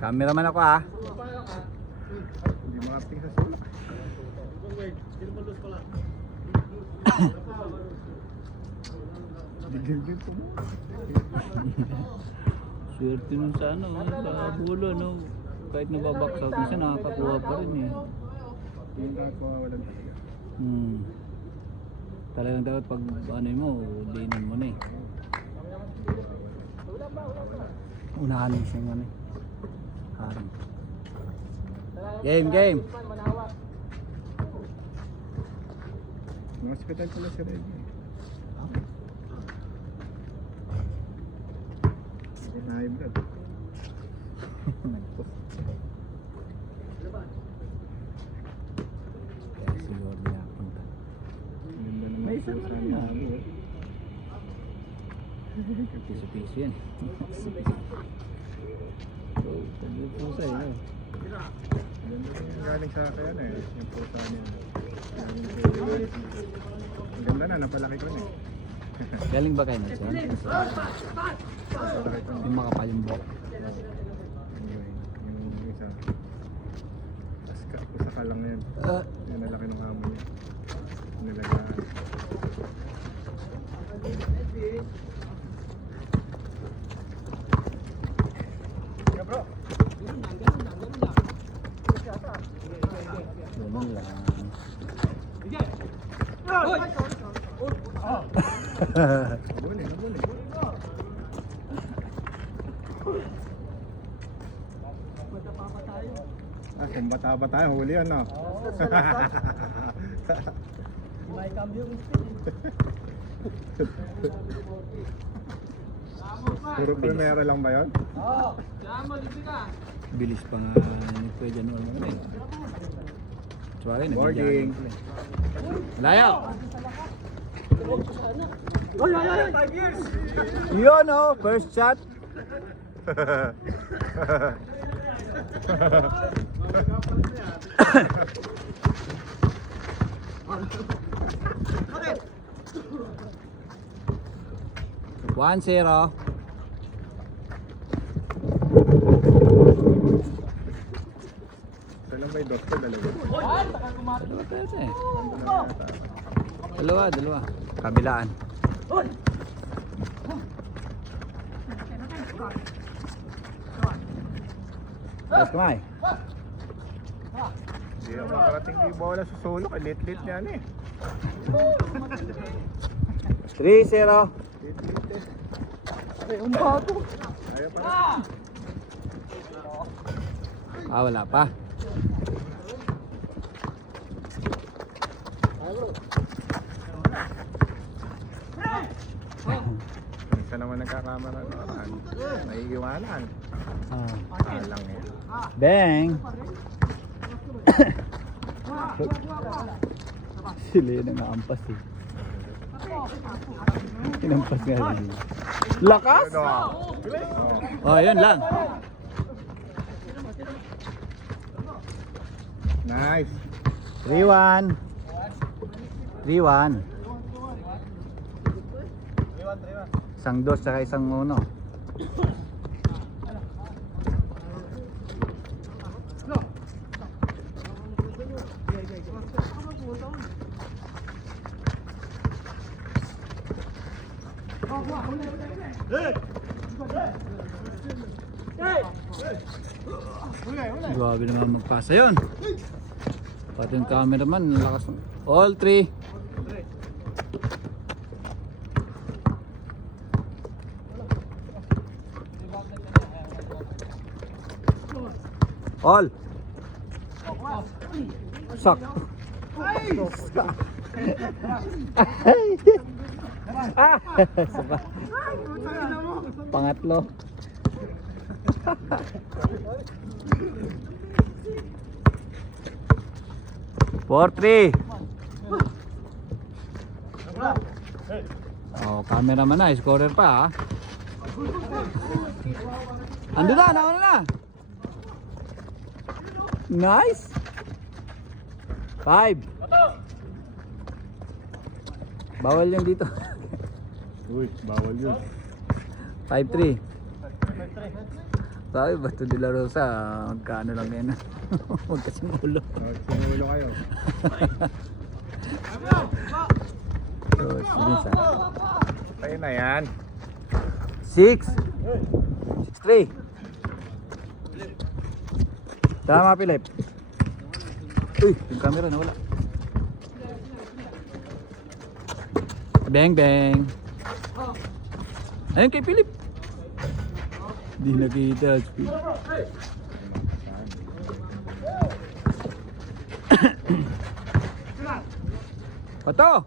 Cameraman ako ah. Hindi makating sa sulak. Digil-gil po mo. Swerte nun sa ano, sa bulo no. Kahit nababaksaw na siya, nakakakuha pa rin eh. Yung nakakuha walang talaga. Talagang dapat pag ano mo, dinan mo na eh. Unahan mo siya ano eh. Harang. Game! Mga hospital pala si Reggie. High blood. Siguro nakapunta. May isa na yan. Piso-piso yan. Oh, tabi po sa'yo. Galing sa akin eh. Yung pusa niya. Ang ganda na, napalaki ko na eh. Galing ba kayo na siya? Yung makapal yung buhok. Yung isa. Pusa ka lang yan. Yung nalaki ng amo niya. Nalagaan. Yeah, bro. Ganun lang. Nabuli. Kung bata pa tayo, huli yan no? May cambio yung Puro primera lang ba yun? Oo. Bilis pa nga ni Kuya Januar naman eh. Sorry, Boarding. Layo! Ay! 5 years! Yun oh, first shot. One zero. Isa lang ba yung doktor? Dalawa. Dalawa pwede eh. Dalawa. Kabilaan. Let's go, Mai. Hindi ako makarating yung bola sa solo. Lit-lit niya eh. 3-0. Lit-lit eh. Ay, bato. Ayaw pa na. Wala pa. Isa naman nagkakamera naman. Naiiwanan. Alang eh. Bang! Sila yun ang naampas eh. Inampas nga rin. Lakas! Oh, yun lang. Nice. 3-1. 3-1. Isang dos saka isang uno. Grabe naman magpasa yun. Pati yung cameraman, lakas. All three. All. Sakto. Pangatlo. Four, three. Oh, cameraman na, scorer pa ha. Ando na, nauna na. Nice. 5. Bawal yung dito. Uy, bawal yun. 5-3. Sabi ba ito nila Rosa? Magkano lang yan? Huwag kasing ulo. Sinulo kayo. So, sige sa. Tayo na yan. 6 6-3. Tama, Philip. Uy, yung camera nawala. Bang bang. Ayun kay Philip. Hindi nakita. Pato.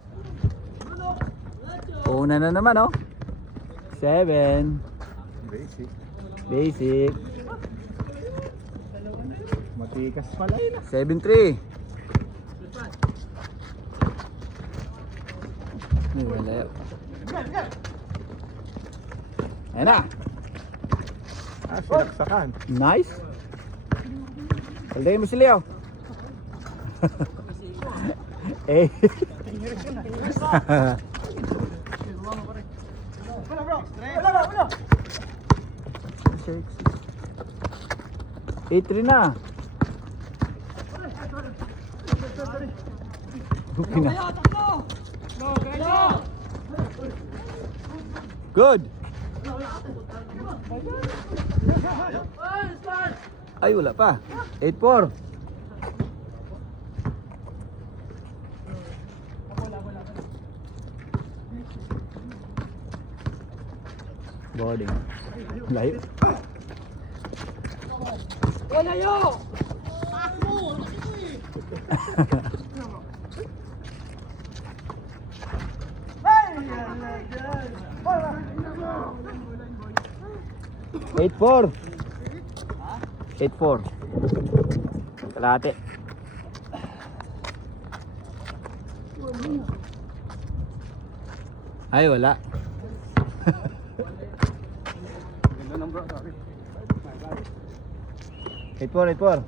Una na naman, oh. 7. Basic. Basic. Matikas pala yun. 7-3. Ay, wala yun. Ayan na. Sinaksakan. Nice. Paldayin mo si Leo. Eh. 8-3 na. Okay na. Good. Ay, wala pa. 8-4. Boarding. Layo. Layo! Eight four. 8-4. Kalate. Ay, wala. Ganda ng bro, sorry. 8-4.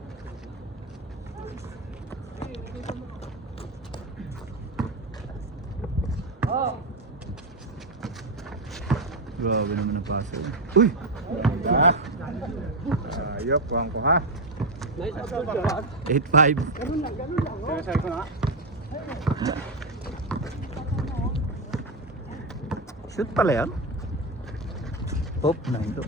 Grabe naman ang paso. Uy! Ganda. Ayop, kuhang ko ha. 8-5. Sinasay ko na. Shoot pala yan. Hop, 9-2.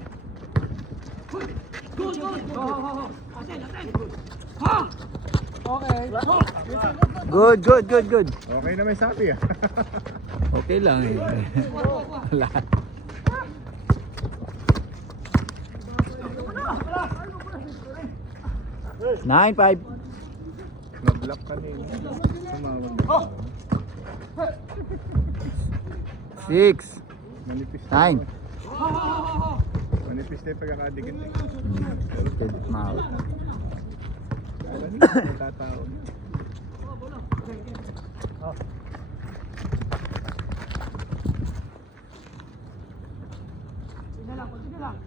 Okay. Good. Okay na may sabi ah. Okay lang eh. Wala. Nine, 5. Nag-block kanina. Sumawag na. 6. Manipis na. 9. Manipis na yung pagkakadikit eh. Pwede tumawag. Kala nila natatawag. Sige lang.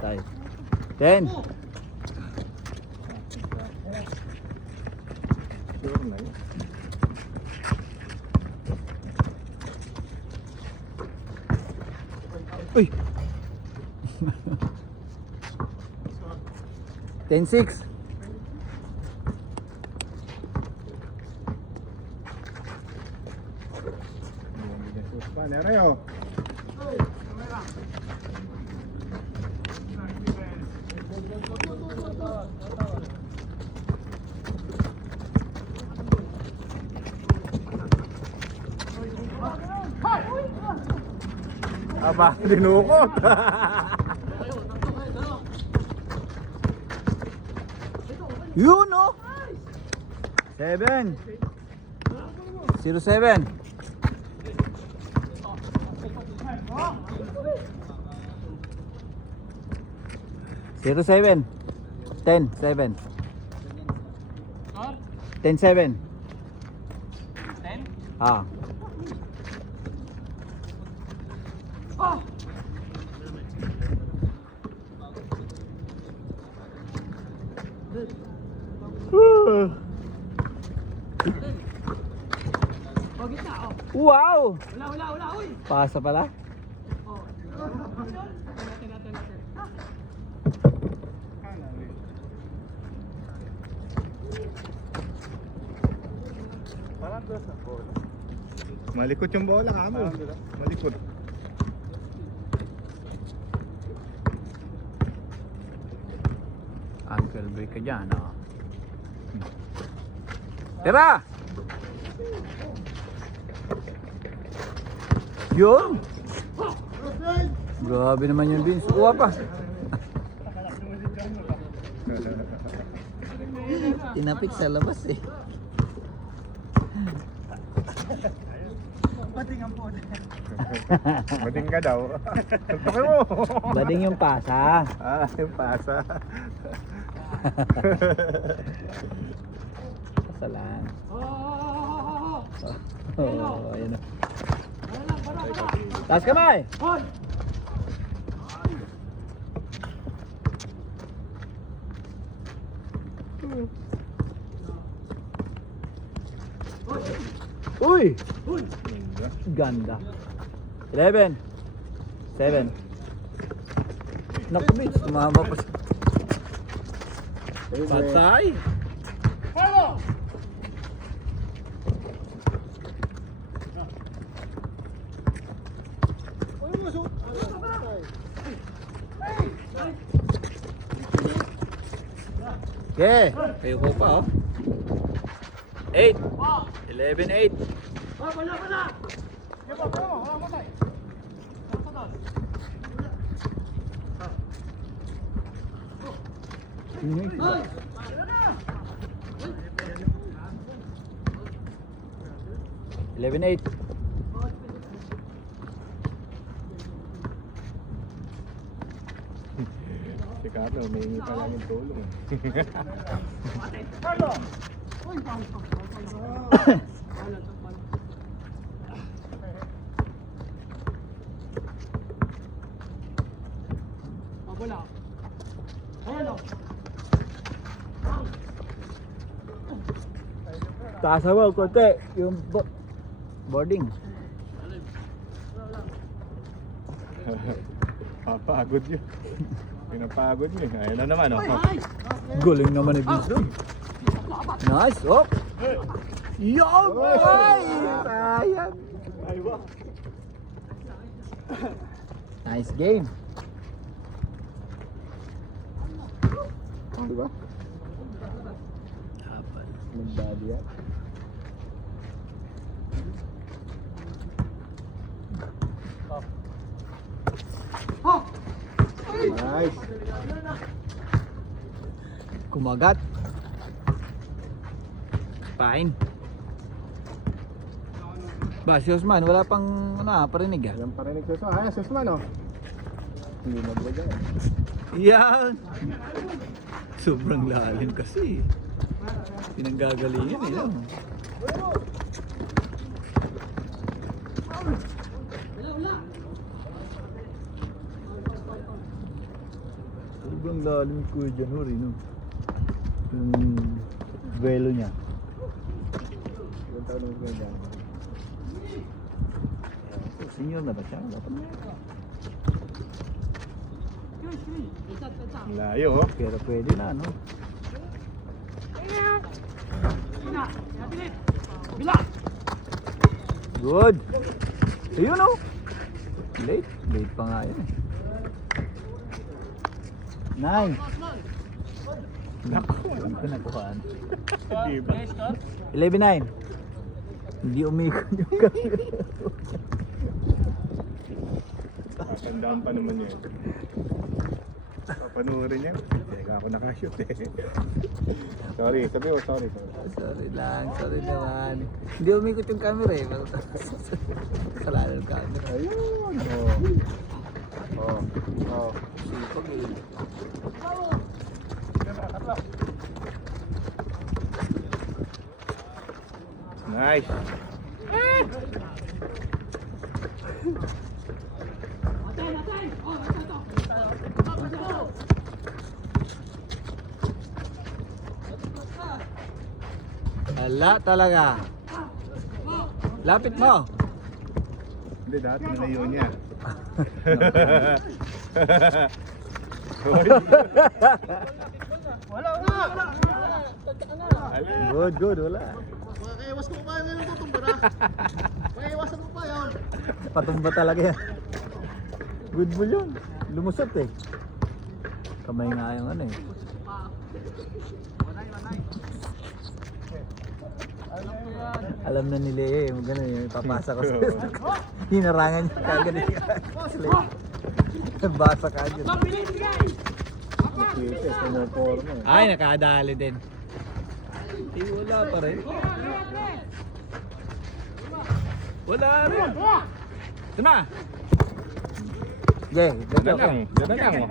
Tayo. 10. Sure na yun. Uy! 10-6. Nereo. Aba, dinukot. Yun oh! 7. 0-7. 0-7. 10-7. 10-7. 10? Ah. Wow! Wala, uy. Pasa pala. Oh. Natin. Parang doon sa bola. Malikot yung bola kamo. Malikot. Uncle break ka dyan, oh. Tira! Yun! Grabe naman yung Vince. Kuha pa. Tinapik sa labas eh. Bading ka daw. Tukoy mo. Bading yung pasa. Ah, yung pasa. Pasa lang. Oh. Oh, ayun na. Para. Taas kamay! Hoy. Uy! Uy. Ganda. 11. 7. Naku, Mitch. Tumama pa siya. Patay. Follow. Okay. Kayo ko pa, oh. 8. 11-8. Wala. Hoy. 11-8. Si Carlo, may hingi pa lang yung tulong. Wala. Ayan o. Taas mo, konti. Yung boarding. Papagod yun. Pinapagod yun. Ayun na naman, oh. Galing naman ni Vince doon. Nice. Oh. Yo, boy! Sayang. Nice game. Di ba? Apat. Nag-body yan. Oh. Nice. Kumagat. Fine. Ba, si Osman, wala pang parinig ah. Alam pa rin nagsusunod. Ay, Susman, oh. Hindi magbagay. Yan. Sobrang lalim kasi. Pinanggagalingan eh. No? Sobrang lalim ko dyan, Hori, no? Yung velo niya. Ilang taon naman ko dyan. Senior na ba siya? Dapat na. Ang layo, oh. Pero pwede na, no? Bila. Good. Ayun, no? Late. Late pa nga yun. 9. Naku. Hindi ko nakuhaan. Di ba? 11-9. Hindi umikot yung camera. Tatandaan pa naman yan. Papanuorin yan. Teka ako nakashoot eh. Sorry, sabi mo, sorry. Sorry lang, sorry naman. Hindi umikot yung camera eh. Kasalanan yung camera. Ayun. Oh. Sipag eh. Nice. Atay. Oh, ito. Ala talaga. Lapit mo. Hindi, dati nalayo niya. Wala, wala. Good, good, wala. Makakaiwas ko pa yung tutumba na. Makakaiwasan ko pa yun. Patumba talaga yan. Good ball yun. Lumusot eh. Kamay nga yung ano eh. Alam na nila eh, gano'n yung papasa ko sa hinarangan niya kagad eh. Basa kagad. Kasi, pumuporma eh. Ay, nakadali din. Eh, wala pa rin. Wala rin. Ito na. Okay, let's go. Ganda lang oh.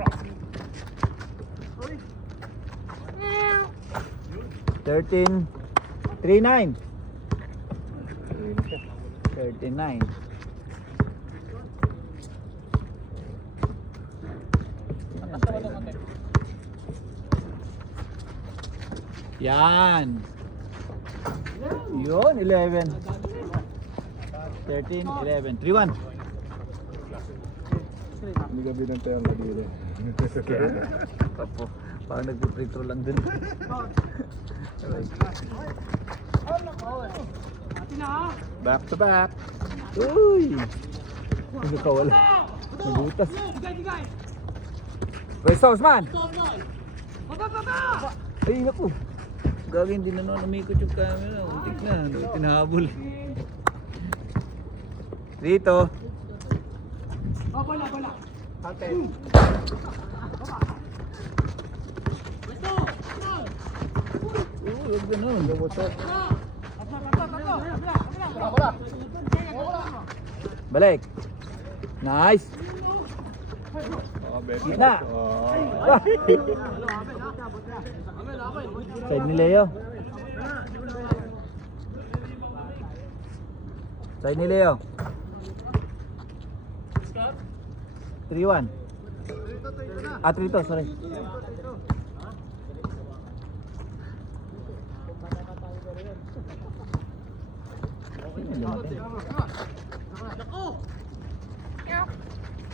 13, 39. 39. Yan. Yun, 11. 13, 11. 3-1. Hindi ka binantay ang kadiri. Tapo. Parang nagpipritro lang dun. Back to back. Uy! Ano ka wala? Nabutas. Pwesto, Osman! Ay, naku. Gagawin din na namikot yung camera. Untik na. Tinahabol. Dito. Oh, bola, bola. Huwag ganun. Balik. Nice. Oh, baby. Gitna. Oh. Ah. Side ni Leo. Side ni Leo. 3-1. Ah, 3-2, sorry.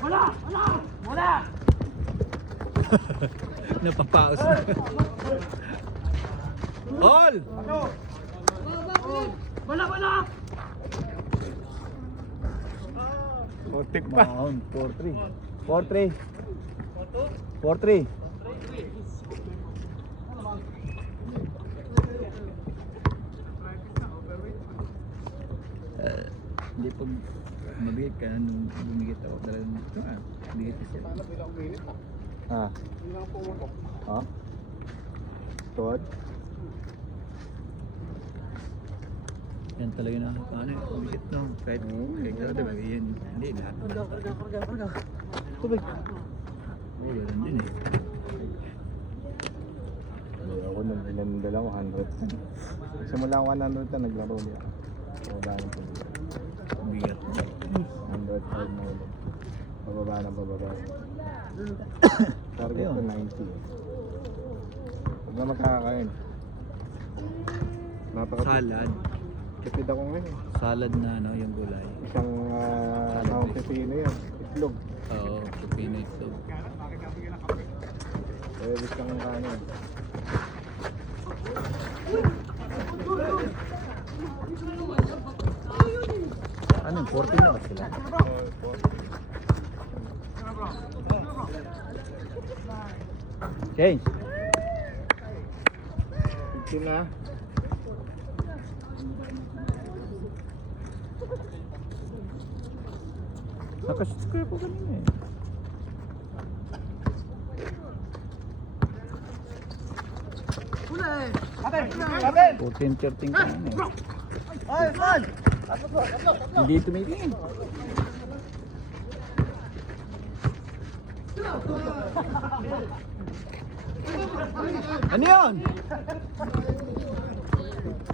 Wala, wala, wala. Napapaos na. All! Wala, wala. Kontik pa. Mount, 4-3. 4-3. 4-3. Hindi pag mabigit ka, nung bumigit ako talagang bigit ka siya. Ah. Ha? Tuwad? Yan talaga na paano yung bumigit no? Kahit ikaw diba yan, hindi lahat. Tubig. Oo, ganun din eh. Ako nung ilan dalawa, 100. Simula ako 100 na naglaro niya. Bababa ng pababa. Bigat. 105 na ulit. Bababa ng bababa. Target ko 90. Huwag na magkakakain. Salad. Tipid ako ngayon. Salad na ano, yung gulay. Isang taong pipino yan. Itlog. Oo, pipino ito. Pwede kang kanin. Ano, 14 na ba sila? Change. 15 na. Nakasubscribe po kanina eh. Wala eh. Kapit! 14-13 ka na eh. Ay, man! Hindi tumitingin. Ano yun?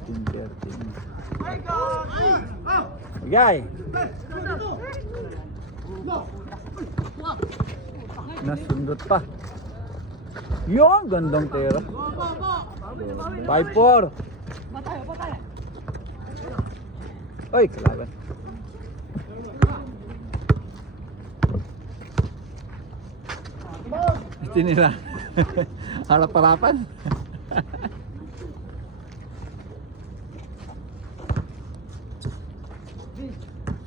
15-13. Ay, God! Bigay! Nasundot pa. Yun, gandang tira. 5-4. Batay, batay. Oy, kalaban. Tinira. Harap-harapan.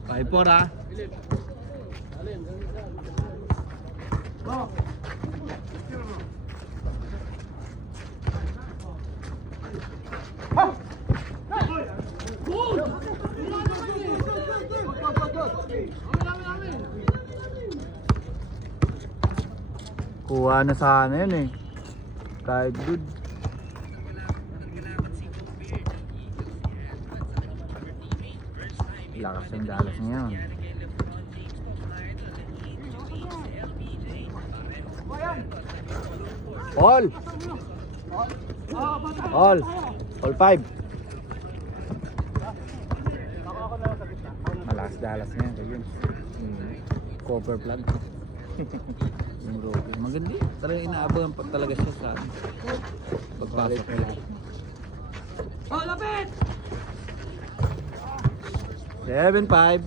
Five four ah. Kuha na sana yun eh. Kahit good. Lakas ng Dallas ngayon. All! All! All 5. Malakas Dallas ngayon. Yun. Copper plug. Yung rope. Maganda. Talaga inaabangan pa talaga siya sa pagpasok nila. Oh, lapit! 7-5.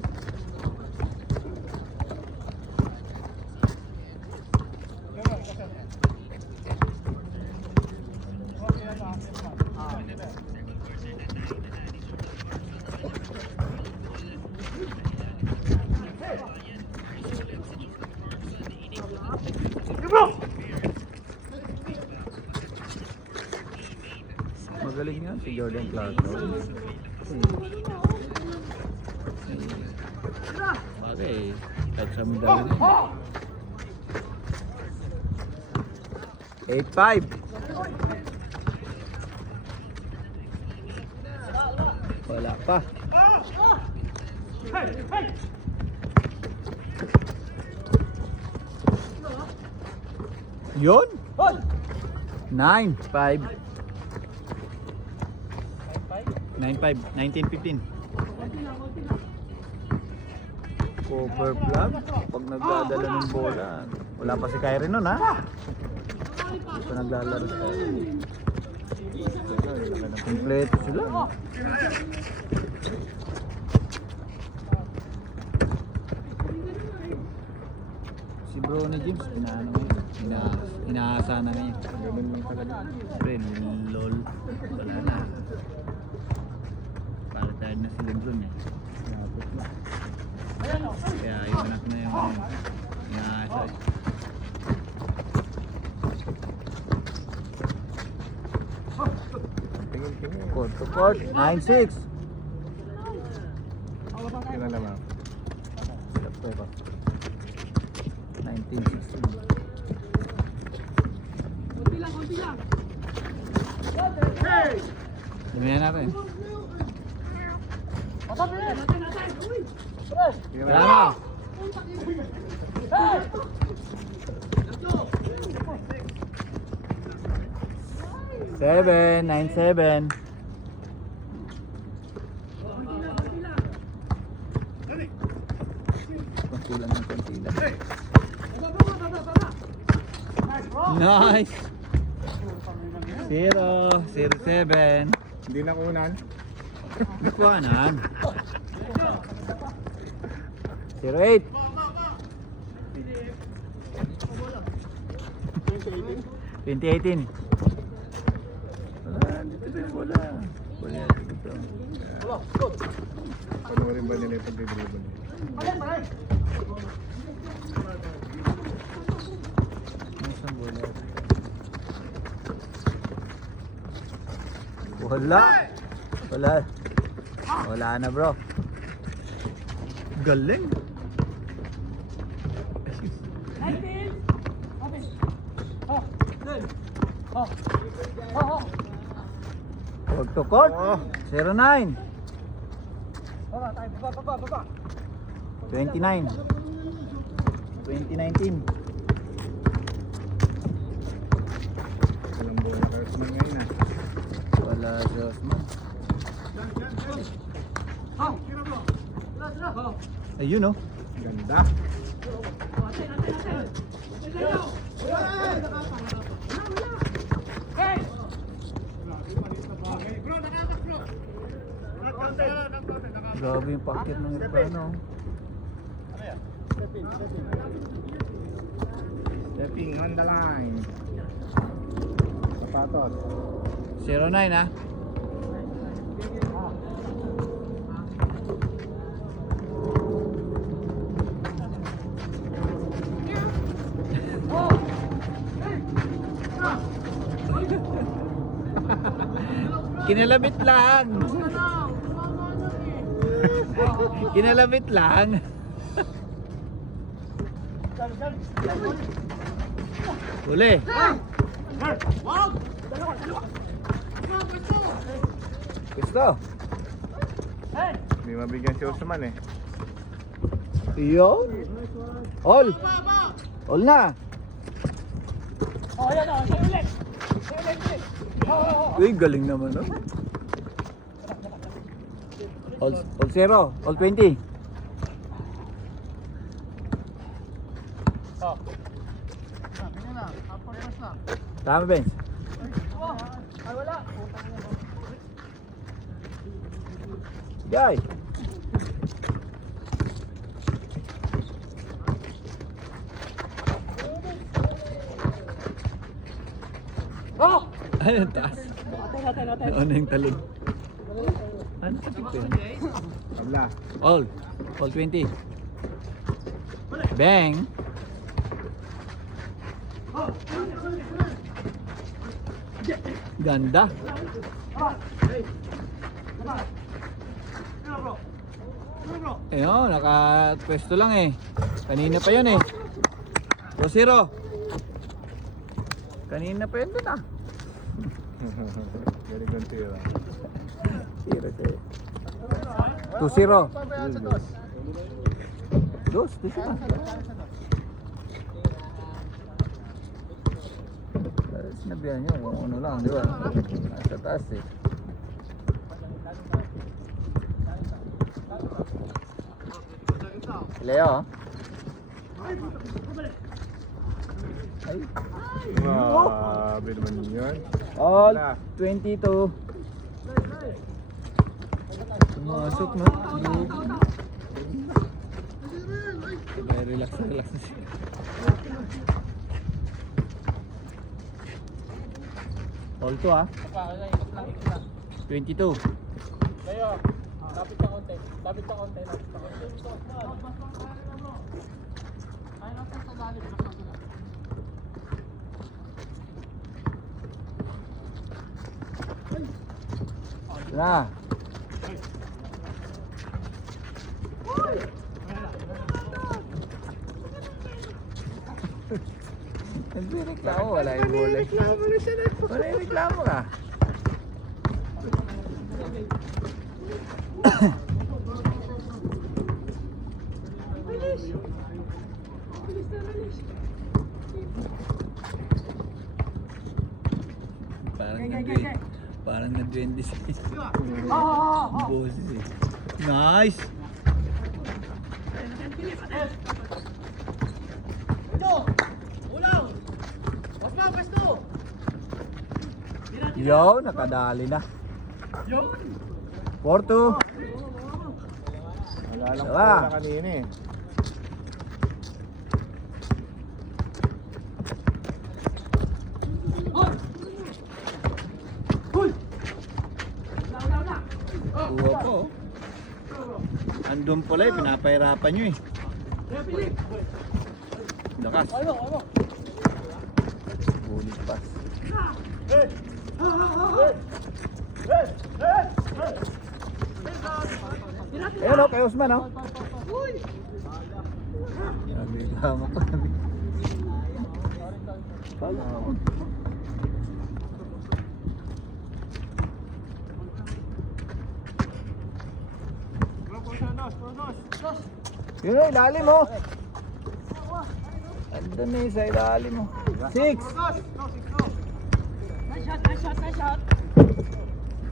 Magaling yan si Jordan Clarkson. Bagay, kahit sa medalya na yun. 8-5. Wala pa. Yun? 9-5. 9-5, 19-15. Cover plug. Pag nagdadala ng bola. Wala pa si Kyrie nun ha. Hindi pa naglalaro si Kyrie. Kompleto sila. Si Bronny James, inaano ngayon. Inaasa na ngayon. Ganun lang talaga. Friend, lol. Wala na. Para tayo na si Lebron eh. Napot na. Kaya yung anak na yung inaasa eh. Tingin. Court to court, 9-6. Kilala mo. Sakto ba? 19-16. Konti lang. Lumihan natin. Natin. Uy! Wala na. Seven, 9-7. Konti lang ng konti lang. Nice! 0-7. Hindi na kunan. Nakuhanan. 0-8. 2018. Wala, dito ba yung bola? Wala dito. Panoorin ba nila yung pag-dribble? Nasaan bola? Wala. Wala. Wala na bro. Galing. Court to court. 0-9. 29. 2019. Walang bola kahit man ngayon ah. Wala si Osman. Ayun oh. Ganda. Grabe yung packet ng Irfano. Stepping on the line. Sapatos. 09 ha. Kinalabit lang. Kinalabit lang. Uli. Gusto. Hindi mabigyan si Osman eh. Iyo. All. All na. Oh, yan oh. Sa'yo ulit. Sa'yo ulit. Uy, galing naman, no? All 0, all 20. Oh. Ganyan na. Upper press na. Tama, Benz. Ay, wala. Guy. Oh! Ay, ang taas. Natin. Ano yung talon? Ano sa tigto yun? Tabla. All 20. Bang. Ganda. Ayun, nakapwesto lang eh. Kanina pa yun eh. 2-0. Kanina pa yun dun ah. Galing kong tira. 2-0. Pabayaan sa dos. Dos, sila. Sinabihan nyo kung ano lang, di ba? Nasa taas eh. Leo. Ay. Grabe naman yun. All Wala. 22. Sumasok no? Ay, relax na siya. All to ah. 22. Kayo. Lapit ka konti. Lapit ka konti. Ay, nasa sa lalim. Na. Nagreklamo, wala yung bola. Wala yung reklamo ka. Parang nag-20 siya. Ang boses eh. Nice! Yo, nakadali na. 4-2. Wala lang Wala. pula kanina eh. Kuha po. Andun pala eh, pinapahirapan nyo eh. Lakas. Ulit pass. Ayun o, kay Osman o. Sabi ka mo pa. Yun o, ilalim mo. Andun na sa ilalim mo. 6. Nice shot.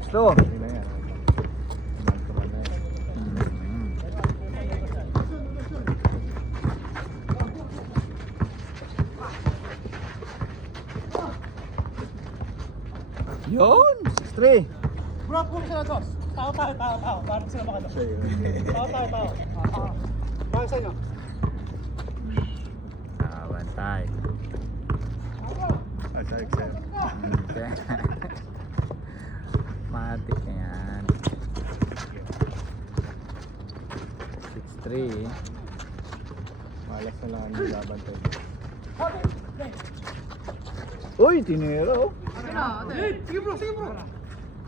Ito. Hindi na yan. Nagkaman na yan. Yun, 6-3. Bro, kung sila dos. Tao. Parang sila makados. Siya yun. Tao. Parang sa inyo. Bantay. Sa Excel. Okay. Matik na yan. 6-3. Malas na lang ang laban tayo. Uy, tinira oh. Sige bro, sige bro.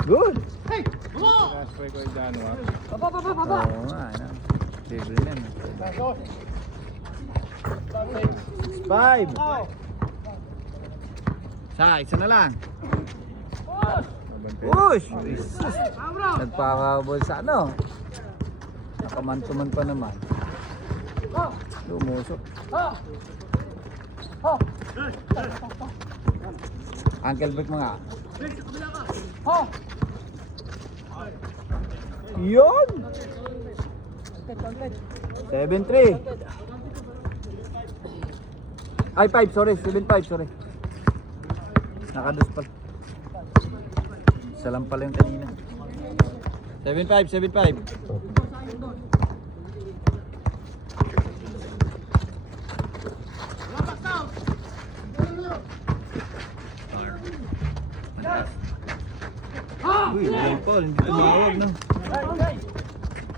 Good. Hey, come on! Last try ko yung Januar. Oo nga, ano. Libre na. 5. Isa na lang. Laban tayo. Push! Jesus. Nagpakabol sa ano. Nakamantuman pa naman. Lumusok. Uncle break mga. Yun! 7-3. Ay, 5, sorry. 7-5, sorry. Nakados pala. Isa lang pala yung kanina. 7-5, 7-5. Uy, wala pa. Hindi tumawag, no?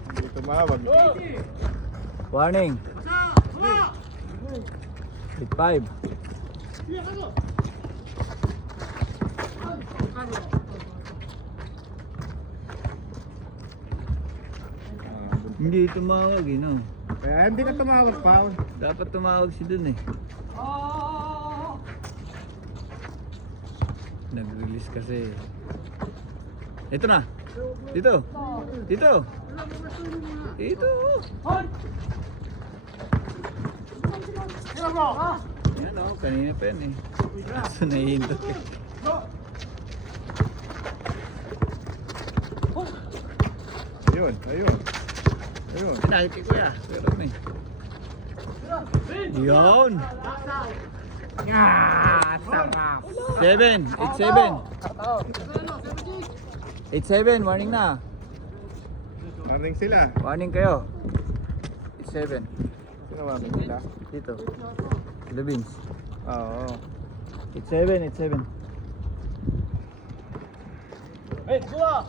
Hindi tumawag. Warning. Hit 5. Hindi tumawag, eh, no? Kaya hindi ka tumawag pa. Dapat tumawag si dun, eh. Nag-release kasi. Ito na. Dito. Dito. Dito. Yan o, kanina pa yan eh. Kaso nahihinto eh. Ayun, ayun. Ayun. Pinahit kay kuya. Pero may. Yun. 7. 8-7. 8-7. Warning na. Warning sila. Warning kayo. 8-7. Sino warning sila? Dito. The beans. Oo. 8-7. 8-7. Hey, gua!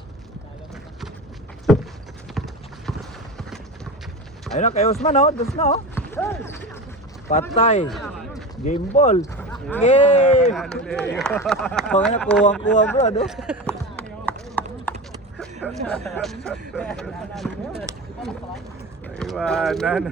Ayun na, kay Osman oh. Dos na oh. Patay. Game ball. Game. Ano Leo? Pangina, kuwang-kuwang bro, no? Iwanan.